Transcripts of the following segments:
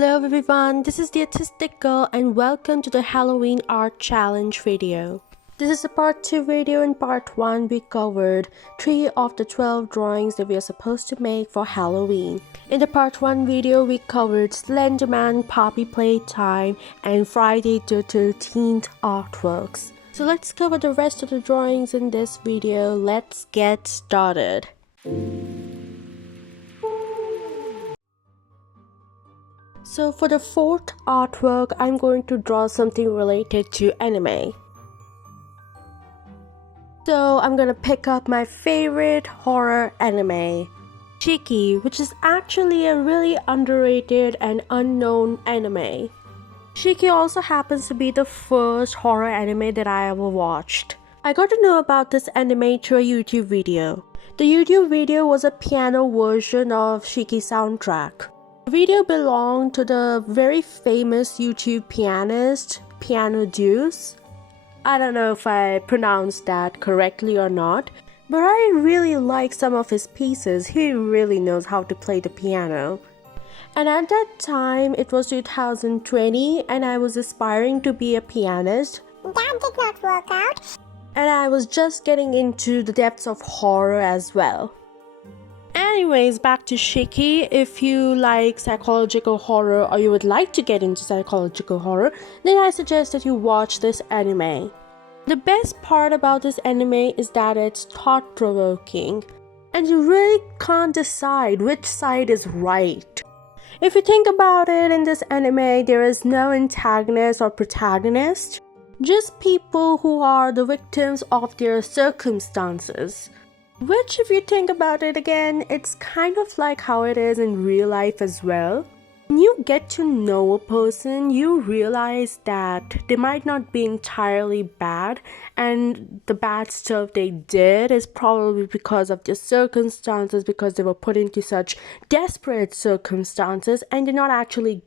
Hello everyone, this is the Autistic Girl and welcome to the Halloween Art Challenge video. This is a part 2 video. In part 1 we covered 3 of the 12 drawings that we are supposed to make for Halloween. In the part 1 video we covered Slenderman, Poppy Playtime and Friday the 13th artworks. So let's cover the rest of the drawings in this video. Let's get started. So for the 4th artwork, I'm going to draw something related to anime. So I'm gonna pick up my favorite horror anime, Shiki, which is actually a really underrated and unknown anime. Shiki also happens to be the first horror anime that I ever watched. I got to know about this anime through a YouTube video. The YouTube video was a piano version of Shiki soundtrack. The video belonged to the very famous YouTube pianist, Piano Deuce. I don't know if I pronounced that correctly or not, but I really like some of his pieces. He really knows how to play the piano. And at that time, it was 2020 and I was aspiring to be a pianist. That did not work out. And I was just getting into the depths of horror as well. Anyways, back to Shiki. If you like psychological horror or you would like to get into psychological horror, then I suggest that you watch this anime. The best part about this anime is that it's thought-provoking and you really can't decide which side is right. If you think about it, in this anime there is no antagonist or protagonist, just people who are the victims of their circumstances. Which, if you think about it again, it's kind of like how it is in real life as well. When you get to know a person, you realize that they might not be entirely bad, and the bad stuff they did is probably because of their circumstances, because they were put into such desperate circumstances, and they're not actually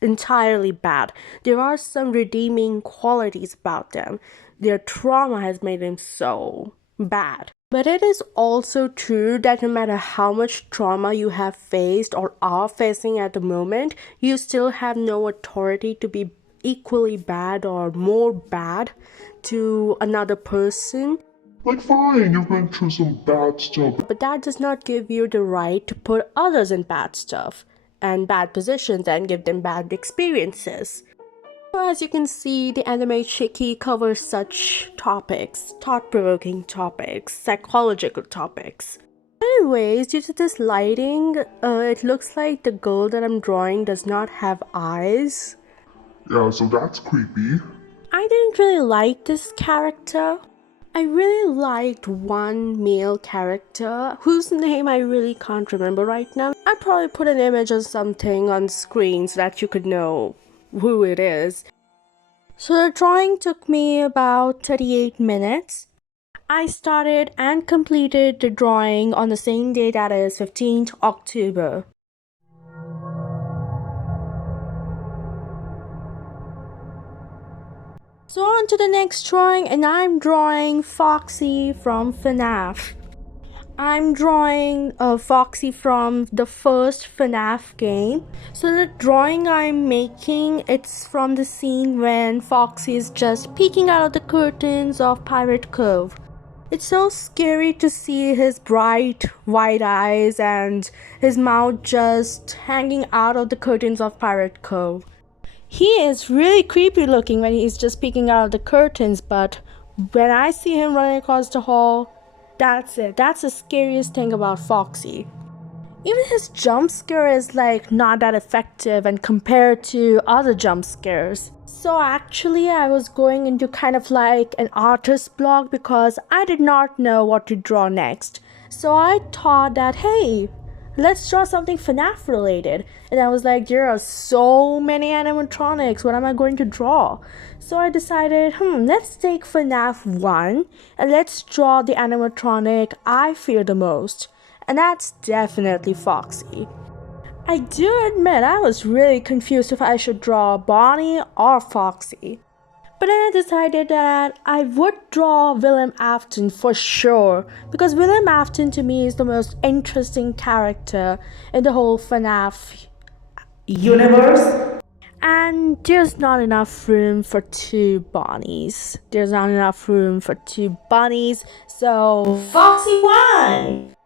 entirely bad. There are some redeeming qualities about them. Their trauma has made them so bad. But it is also true that no matter how much trauma you have faced or are facing at the moment, you still have no authority to be equally bad or more bad to another person. Like, fine, you've been through some bad stuff. But that does not give you the right to put others in bad stuff and bad positions and give them bad experiences. So as you can see, the anime Shiki covers such topics, thought-provoking topics, psychological topics. Anyways, due to this lighting, it looks like the girl that I'm drawing does not have eyes. Yeah, so that's creepy. I didn't really like this character. I really liked one male character whose name I really can't remember right now. I'd probably put an image or something on screen so that you could know who it is. So the drawing took me about 38 minutes. I started and completed the drawing on the same day, that is 15th October. So on to the next drawing, and I'm drawing Foxy from FNAF. I'm drawing Foxy from the first FNAF game. So the drawing I'm making, it's from the scene when Foxy is just peeking out of the curtains of Pirate Cove. It's so scary to see his bright white eyes and his mouth just hanging out of the curtains of Pirate Cove. He is really creepy looking when he's just peeking out of the curtains, but when I see him running across the hall, that's it. That's the scariest thing about Foxy. Even his jump scare is not that effective and compared to other jump scares. So actually I was going into kind of like an artist block because I did not know what to draw next. So I thought that, hey, let's draw something FNAF related. And I was like, there are so many animatronics, what am I going to draw? So I decided, let's take FNAF 1 and let's draw the animatronic I fear the most. And that's definitely Foxy. I do admit I was really confused if I should draw Bonnie or Foxy. But then I decided that I would draw Willem Afton for sure, because Willem Afton to me is the most interesting character in the whole FNAF universe. And there's not enough room for two bunnies. So Foxy won!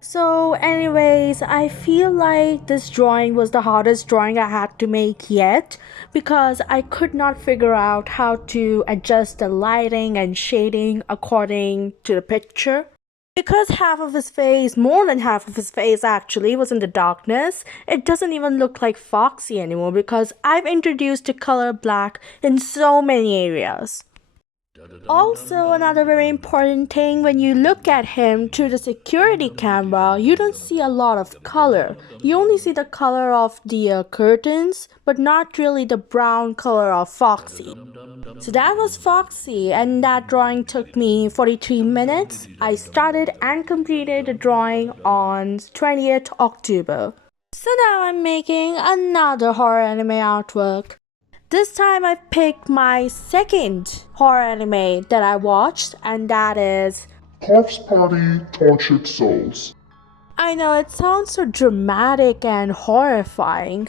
So anyways, I feel like this drawing was the hardest drawing I had to make yet because I could not figure out how to adjust the lighting and shading according to the picture. Because half of his face, more than half of his face actually, was in the darkness, it doesn't even look like Foxy anymore because I've introduced the color black in so many areas. Also, another very important thing, when you look at him through the security camera, you don't see a lot of color. You only see the color of the curtains, but not really the brown color of Foxy. So that was Foxy, and that drawing took me 43 minutes. I started and completed the drawing on 20th October. So now I'm making another horror anime artwork. This time I picked my second horror anime that I watched, and that is Corpse Party Tortured Souls. I know it sounds so dramatic and horrifying.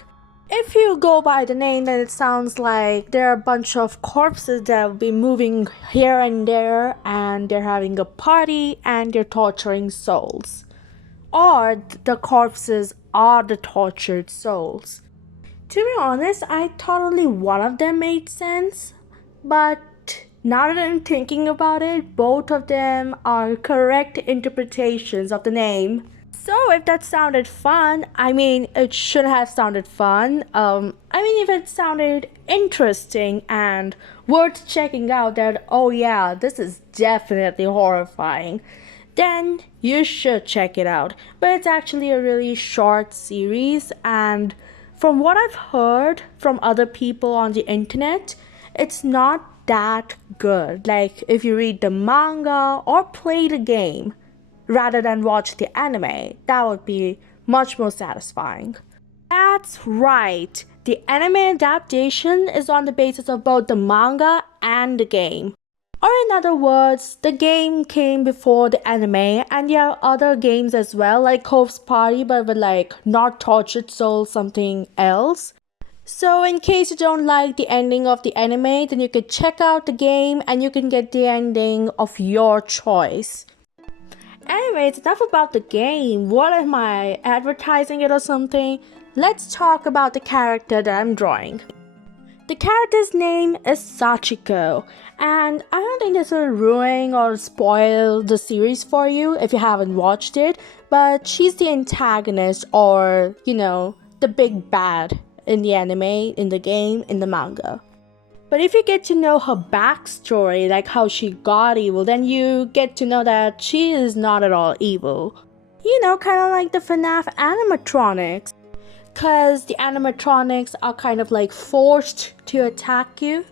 If you go by the name, then it sounds like there are a bunch of corpses that will be moving here and there, and they're having a party and they're torturing souls. Or the corpses are the tortured souls. To be honest, I thought only one of them made sense, but now that I'm thinking about it, both of them are correct interpretations of the name. So if that sounded fun, it should have sounded fun. If it sounded interesting and worth checking out, that, oh yeah, this is definitely horrifying, then you should check it out. But it's actually a really short series, and from what I've heard from other people on the internet, it's not that good. Like if you read the manga or play the game rather than watch the anime, that would be much more satisfying. That's right. The anime adaptation is on the basis of both the manga and the game. Or in other words, the game came before the anime, and there are other games as well, like Corpse Party, but with like not Tortured Soul, something else. So in case you don't like the ending of the anime, then you could check out the game and you can get the ending of your choice. Anyways, enough about the game. What am I, advertising it or something? Let's talk about the character that I'm drawing. The character's name is Sachiko, and I don't think this will ruin or spoil the series for you if you haven't watched it, but she's the antagonist, or, the big bad in the anime, in the game, in the manga. But if you get to know her backstory, like how she got evil, then you get to know that she is not at all evil. Kind of like the FNAF animatronics. Because the animatronics are kind of like forced to attack you.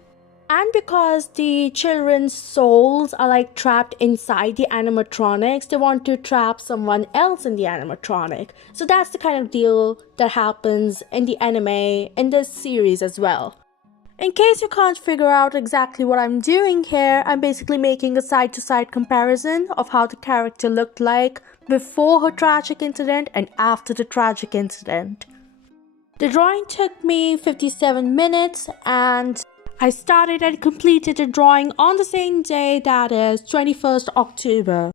And because the children's souls are like trapped inside the animatronics, they want to trap someone else in the animatronic. So that's the kind of deal that happens in the anime in this series as well. In case you can't figure out exactly what I'm doing here, I'm basically making a side-to-side comparison of how the character looked like before her tragic incident and after the tragic incident. The drawing took me 57 minutes, and I started and completed the drawing on the same day, that is 21st October.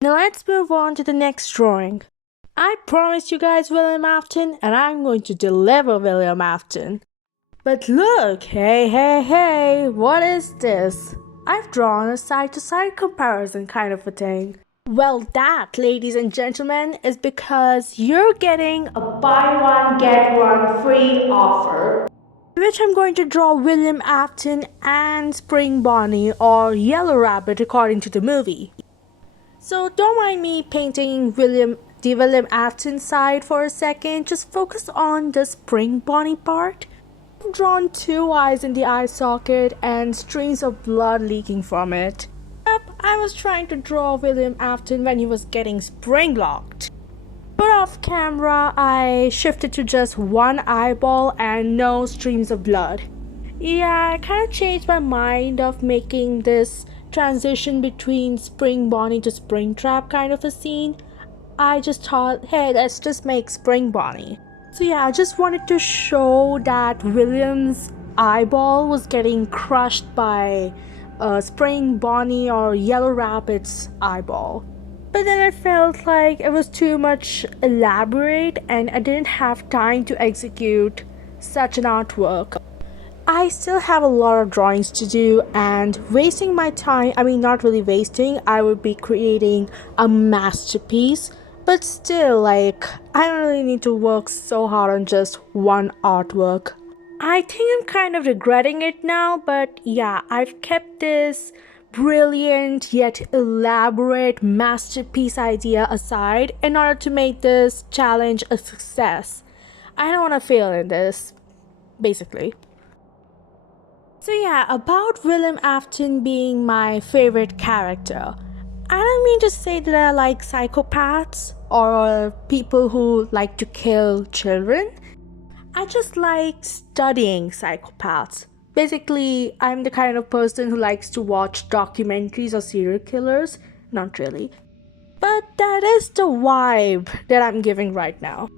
Now let's move on to the next drawing. I promised you guys William Afton, and I'm going to deliver William Afton. But look, hey, what is this? I've drawn a side-to-side comparison kind of a thing. Well, that, ladies and gentlemen, is because you're getting a buy one, get one free offer, in which I'm going to draw William Afton and Spring Bonnie, or Yellow Rabbit according to the movie. So don't mind me painting the William Afton side for a second, just focus on the Spring Bonnie part. I've drawn two eyes in the eye socket and streams of blood leaking from it. I was trying to draw William Afton when he was getting spring locked. But off camera, I shifted to just one eyeball and no streams of blood. Yeah, I kind of changed my mind of making this transition between Spring Bonnie to Spring Trap kind of a scene. I just thought, hey, let's just make Spring Bonnie. So yeah, I just wanted to show that William's eyeball was getting crushed by spraying Bonnie or Yellow Rabbit's eyeball. But then I felt like it was too much elaborate and I didn't have time to execute such an artwork. I still have a lot of drawings to do and wasting my time, I mean not really wasting, I would be creating a masterpiece. But still, like, I don't really need to work so hard on just one artwork. I think I'm kind of regretting it now, but yeah, I've kept this brilliant yet elaborate masterpiece idea aside in order to make this challenge a success. I don't want to fail in this, basically. So yeah, about Willem Afton being my favorite character. I don't mean to say that I like psychopaths or people who like to kill children. I just like studying psychopaths. Basically, I'm the kind of person who likes to watch documentaries of serial killers. Not really. But that is the vibe that I'm giving right now.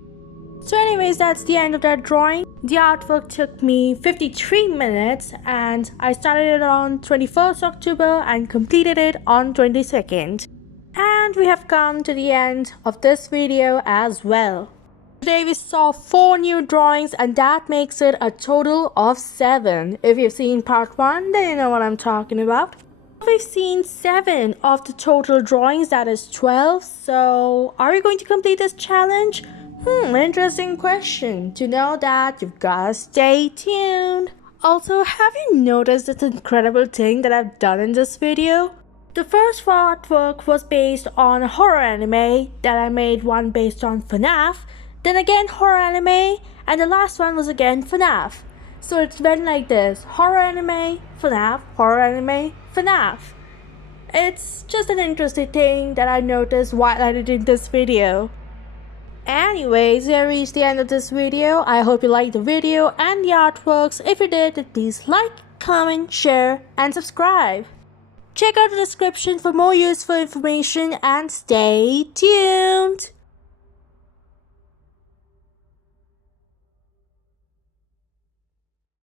So anyways, that's the end of that drawing. The artwork took me 53 minutes and I started it on 21st October and completed it on 22nd. And we have come to the end of this video as well. Today we saw 4 new drawings and that makes it a total of 7. If you've seen part 1, then you know what I'm talking about. We've seen 7 of the total drawings, that is 12. So are we going to complete this challenge? Interesting question. To know that, you've gotta stay tuned. Also, have you noticed this incredible thing that I've done in this video? The first artwork was based on a horror anime, then I made one based on FNAF, then again horror anime, and the last one was again FNAF. So it's been like this: horror anime, FNAF, horror anime, FNAF. It's just an interesting thing that I noticed while editing this video. Anyways, we have reached the end of this video. I hope you liked the video and the artworks. If you did, then please like, comment, share, and subscribe. Check out the description for more useful information and stay tuned.